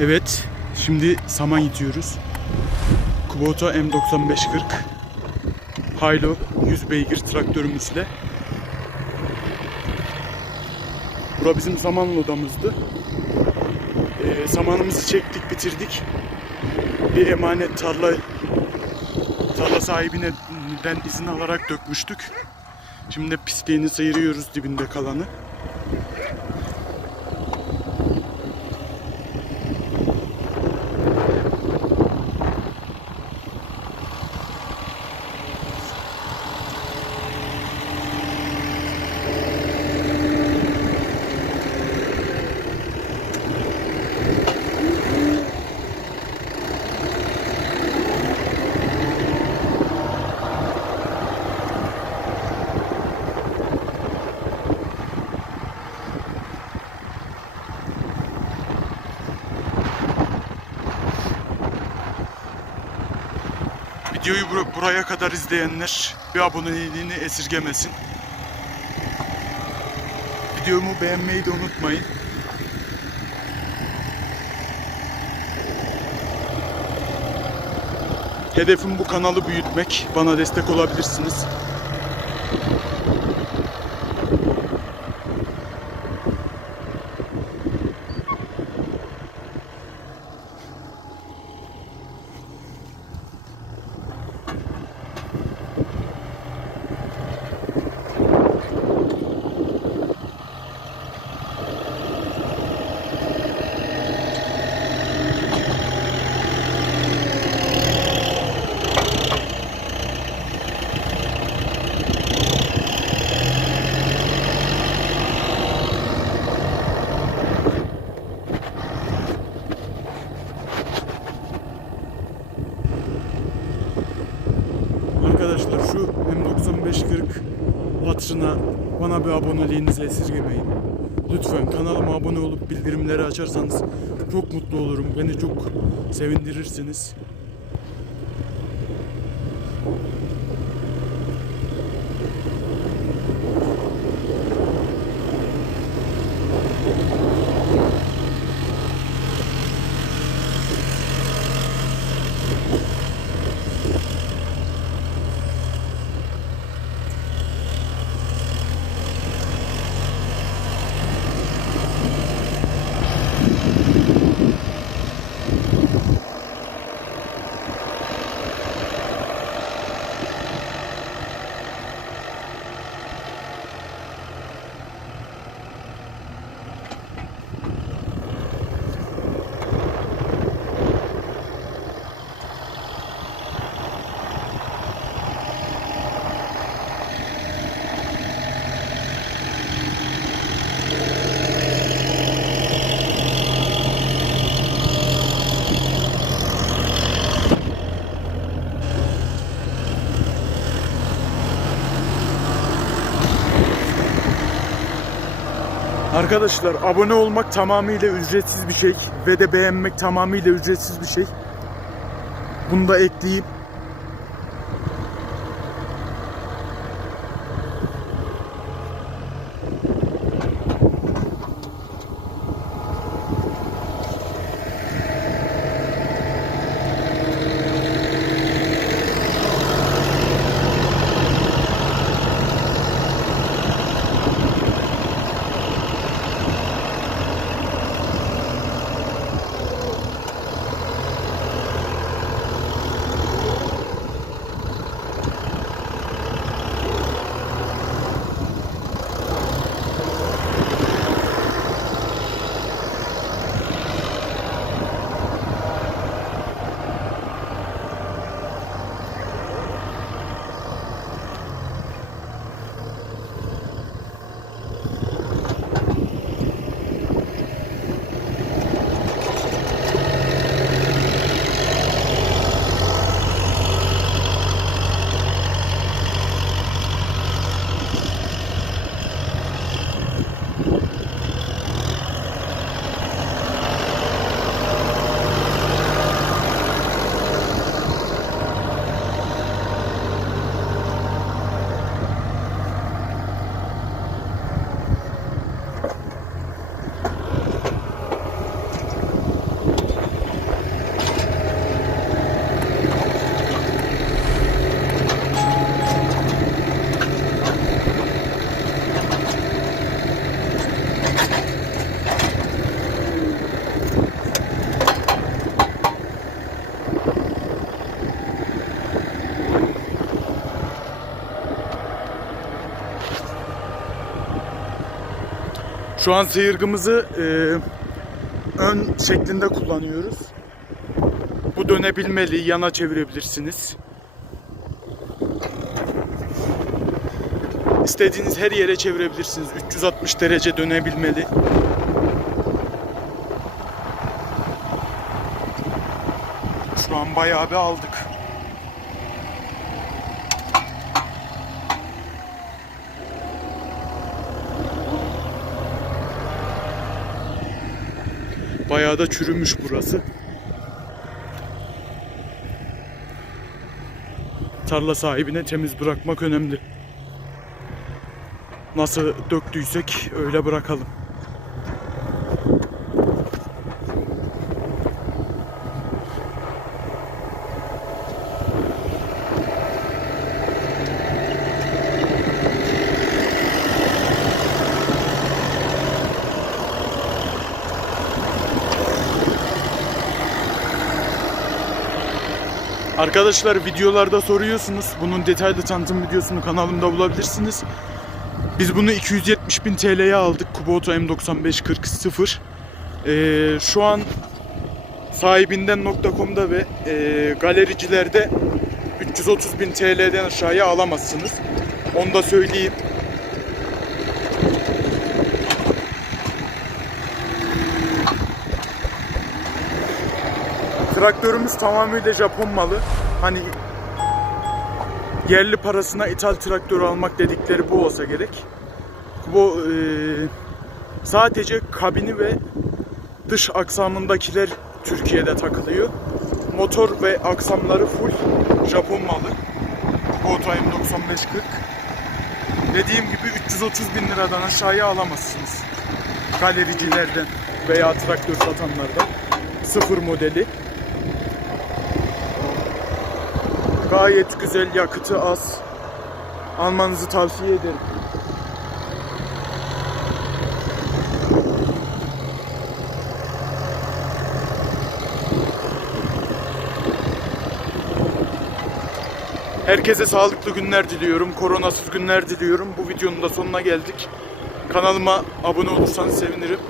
Evet, şimdi saman itiyoruz. Kubota M9540 Haylo 100 beygir traktörümüzle. Bura bizim saman odamızdı. Ee, samanımızı çektik, bitirdik. Bir emanet tarla tarla sahibinden izin alarak dökmüştük. Şimdi pisliğini sıyırıyoruz dibinde kalanı. Videoyu bura- buraya kadar izleyenler bir aboneliğini esirgemesin. Videomu beğenmeyi de unutmayın. Hedefim bu kanalı büyütmek. Bana destek olabilirsiniz. Arkadaşlar şu M9540 hatırına bana bir aboneliğinizi esirgemeyin. Lütfen kanalıma abone olup bildirimleri açarsanız çok mutlu olurum. Beni çok sevindirirsiniz. Arkadaşlar abone olmak tamamıyla ücretsiz bir şey ve de beğenmek tamamıyla ücretsiz bir şey. Bunu da ekleyeyim. Şu an sıyırgımızı e, ön şeklinde kullanıyoruz. Bu dönebilmeli, yana çevirebilirsiniz. İstediğiniz her yere çevirebilirsiniz. 360 derece dönebilmeli. Şu an bayağı bir aldık. Bayağı da çürümüş burası. Tarla sahibine temiz bırakmak önemli. Nasıl döktüysek öyle bırakalım. Arkadaşlar videolarda soruyorsunuz. Bunun detaylı tanıtım videosunu kanalımda bulabilirsiniz. Biz bunu 270 bin TL'ye aldık. Kubota M9540 Ee, şu an sahibinden.com'da ve e, galericilerde 330 bin TL'den aşağıya alamazsınız. Onu da söyleyeyim. Traktörümüz tamamıyla Japon malı. Hani yerli parasına ithal traktör almak dedikleri bu olsa gerek. Bu e, sadece kabini ve dış aksamındakiler Türkiye'de takılıyor. Motor ve aksamları full Japon malı. Kubota M9540. Dediğim gibi 330 bin liradan aşağıya alamazsınız. Galericilerden veya traktör satanlardan. Sıfır modeli. Gayet güzel, yakıtı az. Almanızı tavsiye ederim. Herkese sağlıklı günler diliyorum. Koronasız günler diliyorum. Bu videonun da sonuna geldik. Kanalıma abone olursanız sevinirim.